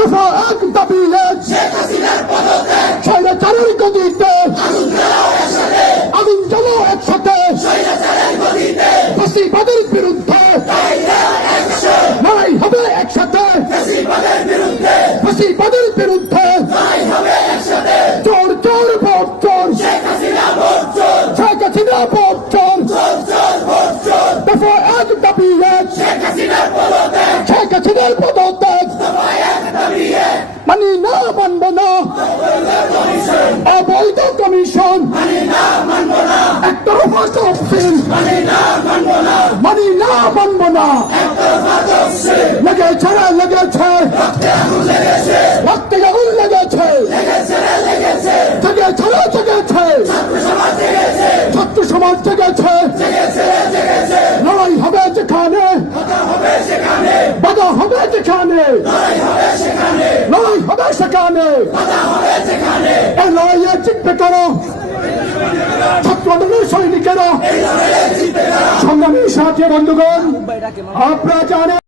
দফা এক দাবি এক স্বৈরাচারের গদিতে আগুন জ্বালো একসাথে ফসিবাদের বিরুদ্ধে লড়াই হবে একসাথে ফসিবাদের বিরুদ্ধে চোর চোর ভোট চোর শেখ হাসিনা ভোট চোর দফা এক দাবি এক শেখ হাসিনার পদত্যাগ মানি না মানব না অবৈধ কমিশন একতরফা তফসিল। মানি না মানব না। লেগেছে লেগেছে। রক্তে আগুন লেগেছে। জেগেছে জেগেছে ছাত্র সমাজ জেগেছে লড়াই হবে যেখানে বাধা যেখানে লড়াই হবে সেখানে। এই লড়াইয়ে জিতবে কেন? ছাত্র সৈনিকেরা। সংগ্রামী সাথে বন্ধুগণ, আপনারা জানেন